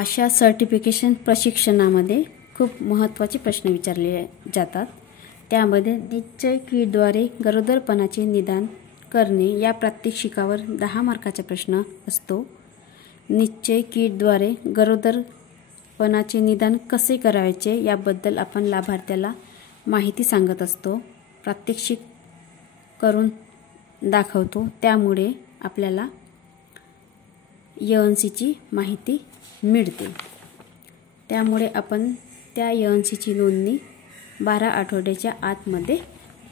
आशा certification प्रशिक्षणामध्ये खूप महत्त्वाचे प्रश्न विचारले जातात। त्यामध्ये निश्चय किटद्वारे गरोदरपणाचे निदान करणे या प्रात्यक्षिकावर 10 मार्काचा प्रश्न असतो। निश्चय किटद्वारे गरोदरपणाचे निदान कसे करायचे याबद्दल आपण लाभार्थ्याला माहिती सांगत असतो, प्रात्यक्षिक करून दाखवतो। त्यामुळे आपल्याला EONCची माहिती मिळते। त्यामुळे आपण त्या EONCची नोंदणी 12 आठवड्याच्या आतमध्ये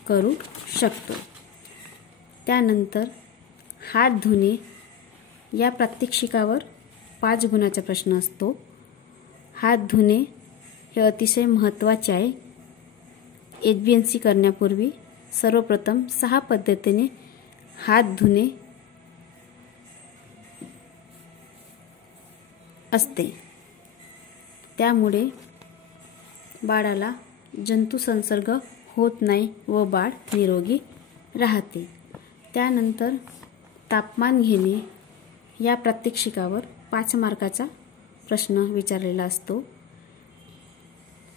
करू शकतो। त्यानंतर हात धुणे या प्रात्यक्षिकावर 5 गुणाचा प्रश्न असतो। हात धुणे हे अतिशय महत्त्वाचे आहे। HbA1c करण्यापूर्वी सर्वप्रथम 6 पद्धतीने हात धुणे असते। त्यामुळे बाळाला जंतू संसर्ग होत नाही व बाळ निरोगी राहते। त्यानंतर तापमान घेणे या प्रात्यक्षिकावर 5 मार्काचा प्रश्न विचारलेला असतो।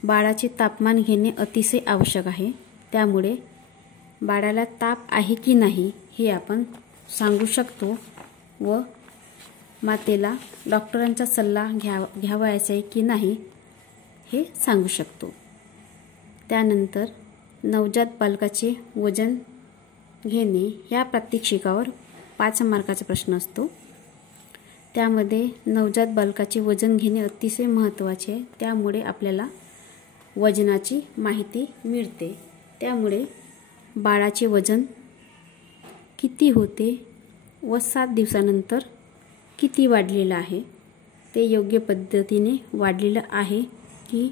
बाळाचे तापमान घेणे अतिशय आवश्यक आहे। त्यामुळे बाळाला ताप आहे की नाही हे आपण सांगू शकतो व मातेला डॉक्टरांचा सल्ला घ्यावायचा आहे की नाही हे सांगू शकतो। त्यानंतर नवजात बालकाचे वजन घेणे या प्रात्यक्षिकावर 5 मार्काचा प्रश्न असतो। त्यामध्ये नवजात बालकाचे वजन घेणे अतिशय महत्त्वाचे आहे। त्यामुळे आपल्याला वजनाची माहिती मिळते। त्यामुळे बाळाचे वजन किती होते व 7 दिवसानंतर किती वाढलेलं आहे, ते योग्य पद्धतीने वाढलेलं आहे की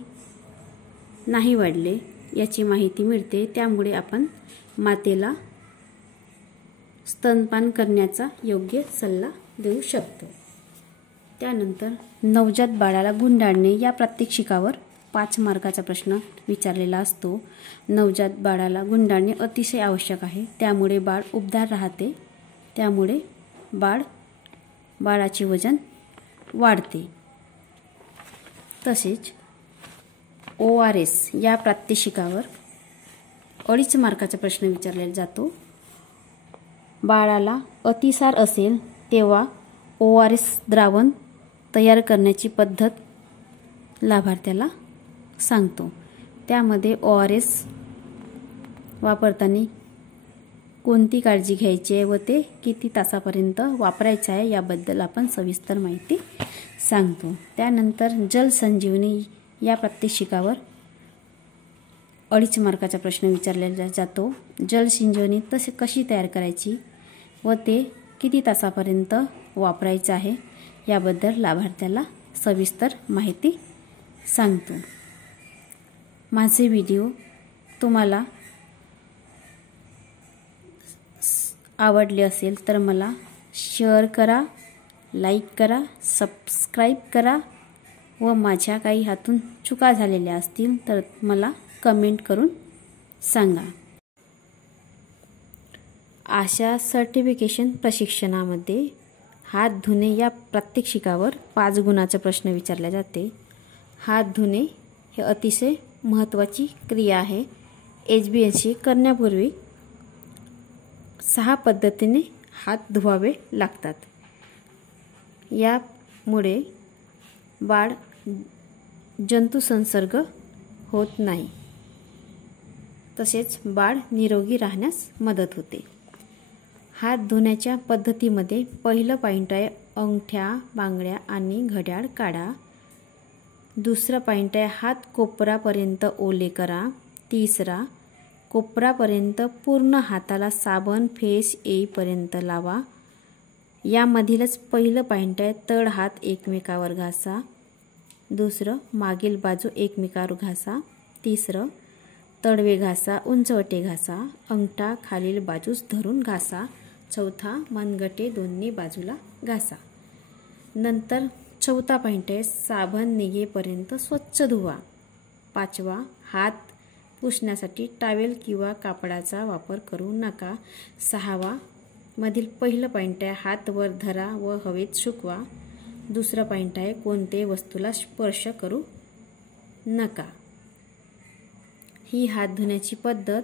नाही वाढले याची माहिती मिळते। त्यामुळे आपण मातेला स्तनपान करण्याचा योग्य सल्ला देऊ शकतो। त्यानंतर नवजात बाळाला गुंडाळणे या प्रात्यक्षिकावर 5 मार्काचा प्रश्न विचारलेला असतो। नवजात बाळाला गुंडाळणे अतिशय आवश्यक आहे। त्यामुळे बाळ उबदार राहते। त्यामुळे बाळाचे वजन वाढते। तसेच ORS या प्रात्यक्षिकावर 2.5 मार्काचा प्रश्न विचारलेला जातो। बाळाला अतिसार असेल तेव्हा ORS द्रावण तयार करण्याची पद्धत लाभार्थ्याला सांगतो। त्यामध्ये ORS वापरताना कोणती काळजी घ्यायची आहे व ते किती तासापर्यंत वापरायचे आहे याबद्दल आपण सविस्तर माहिती सांगतो। त्यानंतर जल संजीवनी या प्रात्यक्षिकावर 2.5 मार्काचा प्रश्न विचारलेला जातो। जल संजीवनी कशी तयार करायची व ते किती तासापर्यंत वापरायचं आहे याबद्दल लाभार्थ्याला सविस्तर माहिती सांगतो। माझे व्हिडिओ तुम्हाला आवडले असेल तर मला शेअर करा, लाईक करा, सबस्क्राईब करा व माझ्या काही हातून चुका झालेल्या असतील तर मला कमेंट करून सांगा। आशा सर्टिफिकेशन प्रशिक्षणामध्ये हात धुणे या प्रात्यक्षिकावर 5 गुणाचा प्रश्न विचारला जाते। हात धुणे हे अतिशय महत्त्वाची क्रिया आहे। HbA1c करण्यापूर्वी 6 पद्धतीने हात धुवावे लागतात। यामुळे बाळ जंतू संसर्ग होत नाही, तसेच बाळ निरोगी राहण्यास मदत होते। हात धुण्याच्या पद्धतीमध्ये पहिलं पॉइंट आहे अंगठ्या, बांगड्या आणि घड्याळ काढा। दुसरा पॉइंट आहे हात कोपरापर्यंत ओले करा। तिसरा, कोपरापर्यंत पूर्ण हाताला साबण फेस येईपर्यंत लावा। यामधीलच पहिलं पॉइंट आहे तळ हात एकमेकावर घासा। दुसरं, मागील बाजू एकमेकावर घासा। तिसरं, तळवे घासा, उंचवटे घासा, अंगठा खालील बाजूस धरून घासा। चौथा, मनगटे दोन्ही बाजूला घासा। नंतर चौथा पॉइंट आहे साबण निघेपर्यंत स्वच्छ धुवा। 5वा, हात पुसण्यासाठी टॉवेल किंवा कापडाचा वापर करू नका। 6वा, मधील पहिलं पॉइंट आहे हात वर धरा व हवेत सुकवा। दुसरा पॉईंट आहे कोणत्याही वस्तूला स्पर्श करू नका. ही हात धुण्याची पद्धत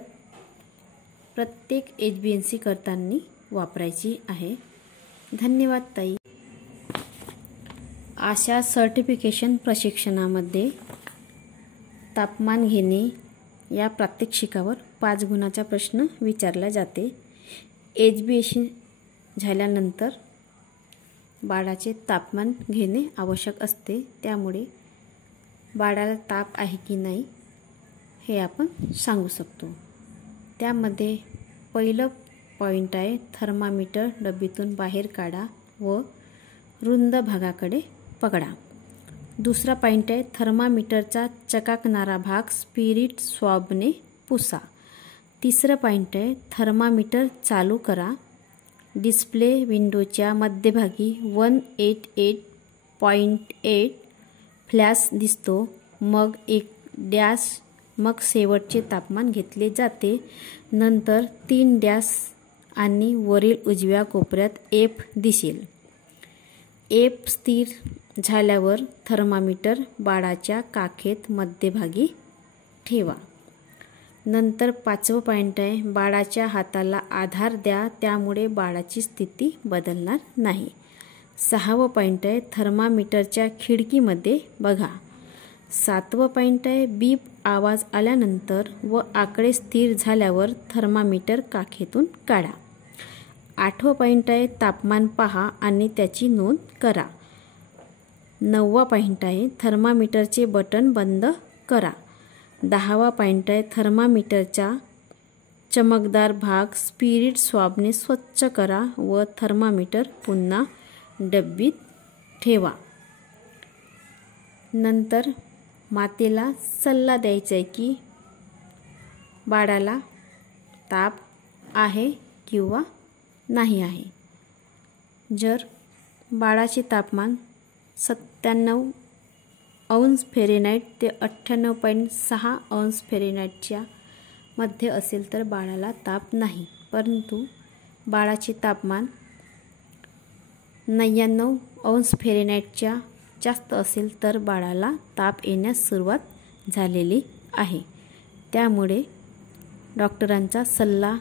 प्रत्येक HbNC करताना वापरायची आहे. धन्यवाद ताई. आशा सर्टिफिकेशन प्रशिक्षणामध्ये तापमान घेणे या प्रात्यक्षिकावर 5 गुणाचा प्रश्न विचारला जाते. HbNC झाल्यानंतर बाळाचे तापमान घेणे आवश्यक असते. त्यामुळे बाळाला ताप आहे की नाही हे आपण सांगू शकतो. त्यामध्ये पहिलं पॉईंट आहे थर्मामीटर डबीतून बाहेर काढा व रुंद भागाकडे पकडा. दुसरा पॉईंट आहे थर्मामीटरचा चकाकणारा भाग स्पिरिट स्वॅबने पुसा. तिसरं पॉईंट आहे थर्मामीटर चालू करा. डिस्प्ले विंडोच्या मध्यभागी 188.8 फ्लॅश दिसतो. मग एक डॅश, मग शेवटचे तापमान घेतले जाते. नंतर 3 डॅश आणि वरील उजव्या कोपऱ्यात F दिसेल. F स्थिर झाल्यावर थर्मामीटर बाळाच्या काखेत मध्यभागी ठेवा. नंतर 5वं पॉईंट आहे बाळाच्या हाताला आधार द्या, त्यामुळे बाळाची स्थिती बदलणार नाही. 6वं पॉईंट आहे थर्मामीटरच्या खिडकीमध्ये बघा. 7वं पॉईंट आहे बीप आवाज आल्यानंतर व आकडे स्थिर झाल्यावर थर्मामीटर काखेतून काढा. 8वं पॉईंट आहे तापमान पहा आणि त्याची नोंद करा. 9वा पॉईंट आहे थर्मामीटरचे बटन बंद करा. 10वा पॉईंट आहे थर्मामीटरचा चमकदार भाग स्पिरिट स्वॅबने स्वच्छ करा व थर्मामीटर पुन्हा डब्बीत ठेवा. नंतर मातेला सल्ला द्यायचा आहे की बाळाला ताप आहे किंवा नाही आहे. जर बाळाचे तापमान 97 अंश फेरेनाईट ते 98.6 अंश फेरेनाईटच्या मध्ये असेल तर बाळाला ताप नाही. परंतु बाळाचे तापमान 99 अंश फेरेनाईटच्या जास्त असेल तर बाळाला ताप येण्यास सुरुवात झालेली आहे. त्यामुळे डॉक्टरांचा सल्ला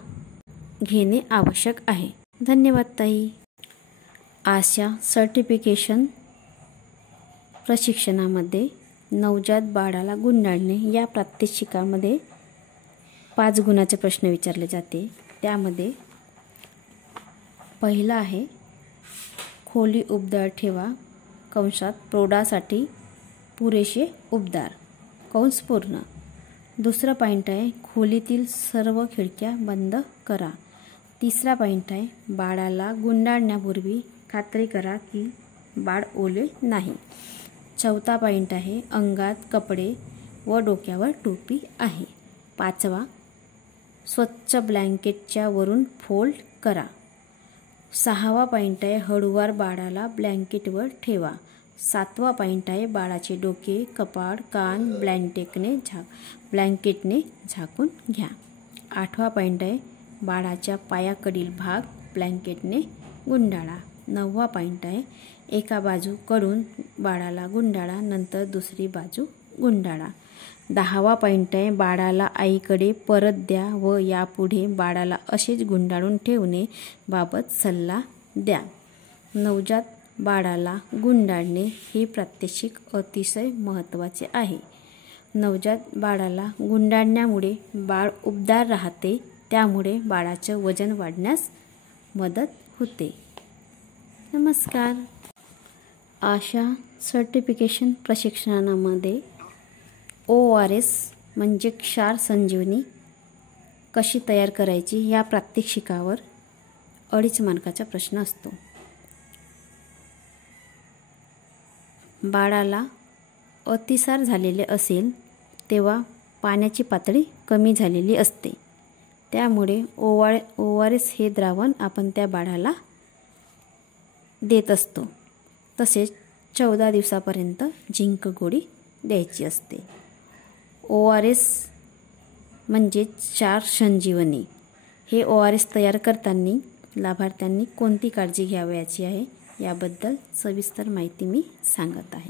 घेणे आवश्यक आहे. धन्यवाद ताई. आशा सर्टिफिकेशन प्रशिक्षणामध्ये नवजात बाळाला गुंडाळणे या प्रात्यक्षिकामध्ये 5 गुणाचे प्रश्न विचारले जाते. त्यामध्ये पहिला आहे खोली उबदार ठेवा कंसात प्रौढासाठी पुरेसे उबदार कंस पूर्ण. दुसरा पॉईंट आहे खोलीतील सर्व खिडक्या बंद करा. तिसरा पॉईंट आहे बाळाला गुंडाळण्यापूर्वी खात्री करा की बाळ ओले नाही. चौथा पॉईंट आहे अंगात कपडे व डोक्यावर टोपी आहे. 5वा स्वच्छ ब्लँकेटच्या वरून फोल्ड करा. 6वा पॉईंट आहे हळूवार बाळाला ब्लँकेटवर ठेवा. 7वा पॉईंट आहे बाळाचे डोके, कपाळ, कान ब्लँकेटने झाकून घ्या. 8वा पॉईंट आहे बाळाच्या पायाकडील भाग ब्लँकेटने गुंडाळा. 9वा पॉईंट आहे एका बाजूकडून बाळाला गुंडाळा, नंतर दुसरी बाजू गुंडाळा. 10वा पॉईंट आहे बाळाला आईकडे परत द्या व यापुढे बाळाला असेच गुंडाळून ठेवणे बाबत सल्ला द्या. नवजात बाळाला गुंडाळणे हे प्रात्यक्षिक अतिशय महत्त्वाचे आहे. नवजात बाळाला गुंडाळण्यामुळे बाळ उबदार राहते. त्यामुळे बाळाचं वजन वाढण्यास मदत होते. नमस्कार. आशा सर्टिफिकेशन प्रशिक्षणामध्ये ORS म्हणजे क्षार संजीवनी कशी तयार करायची या प्रात्यक्षिकावर 2.5 मार्काचा प्रश्न असतो. बाळाला अतिसार झालेले असेल तेव्हा पाण्याची पातळी कमी झालेली असते. त्यामुळे ORS हे द्रावण आपण त्या बाळाला देत असतो. तसेच 14 दिवसापर्यंत झिंक गोळी द्यायची असते. ORS म्हणजे क्षार संजीवनी. हे ORS तयार करताना लाभार्थ्यांनी कोणती काळजी घ्यावयाची आहे याबद्दल सविस्तर माहिती मी सांगत आहे।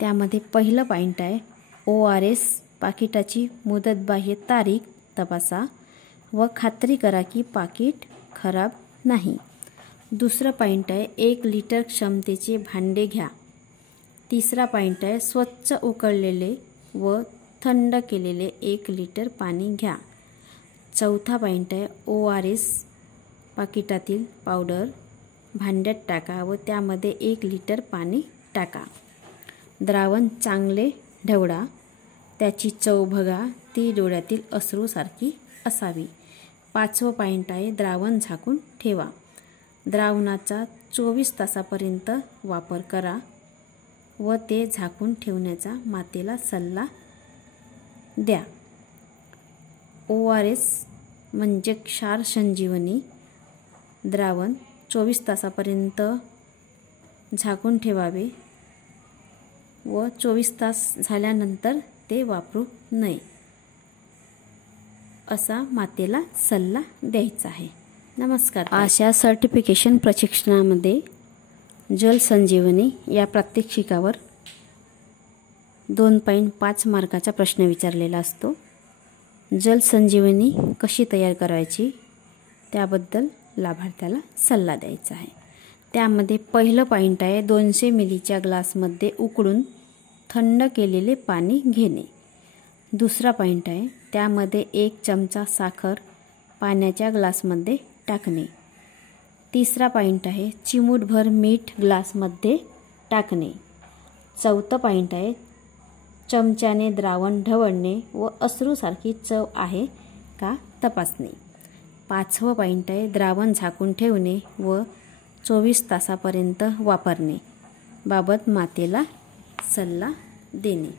त्यामध्ये पहिलं पॉईंट आहे ORS पाकिटाची मुदतबाह्य तारीख तपासा व खात्री करा की पाकिट खराब नाही। दुसरं पॉईंट आहे 1 लिटर क्षमतेचे भांडे घ्या। तिसरा पॉईंट आहे स्वच्छ उकळलेले व थंड केलेले 1 लिटर पाणी घ्या। चौथा पॉईंट आहे ORS पाकिटातील पावडर भांड्यात टाका व त्यामध्ये 1 लिटर पाणी टाका। द्रावण चांगले ढवळा, त्याची चव बघा, ती डोळ्यातील अश्रूसारखी असावी। पाचवं पॉईंट आहे द्रावण झाकून ठेवा। द्रावणाचा 24 तासापर्यंत वापर करा व ते झाकून ठेवण्याचा मातेला सल्ला द्या। ORS म्हणजे क्षार संजीवनी द्रावण 24 तासापर्यंत झाकून ठेवावे व 24 तास झाल्यानंतर ते वापरू नये असा मातेला सल्ला द्यायचा आहे। नमस्कार। अशा सर्टिफिकेशन प्रशिक्षणामध्ये जल संजीवनी या प्रात्यक्षिकावर 2.5 मार्काचा प्रश्न विचारलेला असतो। जल संजीवनी कशी तयार करायची त्याबद्दल लाभार्थ्याला सल्ला द्यायचा आहे। त्यामध्ये पहिलं पॉईंट आहे 200 मिलीच्या ग्लासमध्ये उकळून थंड केलेले पाणी घेणे। दुसरा पॉईंट आहे त्यामध्ये 1 चमचा साखर पाण्याच्या ग्लासमध्ये टाकणे। तिसरा पॉईंट आहे चिमूटभर मीठ ग्लासमध्ये टाकणे। चौथं पॉईंट आहे चमच्याने द्रावण ढवळणे व अश्रूसारखी चव आहे का तपासणे। पाचवं पॉईंट आहे द्रावण झाकून ठेवणे व 24 तासापर्यंत वापरणे बाबत मातेला सल्ला देणे।